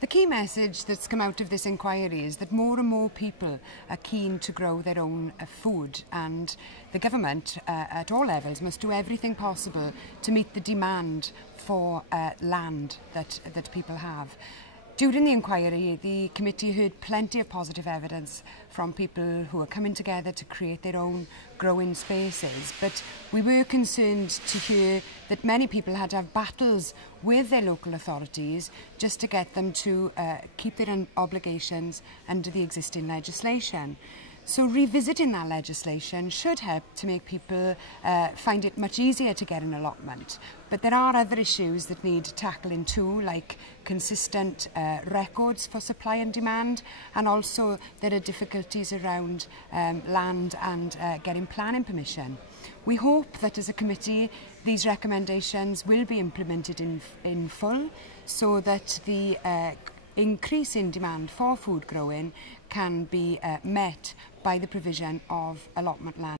The key message that's come out of this inquiry is that more and more people are keen to grow their own food, and the government at all levels must do everything possible to meet the demand for land that people have. During the inquiry, the committee heard plenty of positive evidence from people who are coming together to create their own growing spaces, but we were concerned to hear that many people had to have battles with their local authorities just to get them to keep their obligations under the existing legislation. So revisiting that legislation should help to make people find it much easier to get an allotment. But there are other issues that need tackling too, like consistent records for supply and demand, and also there are difficulties around land and getting planning permission. We hope that as a committee these recommendations will be implemented in full, so that the increase in demand for food growing can be met by the provision of allotment land.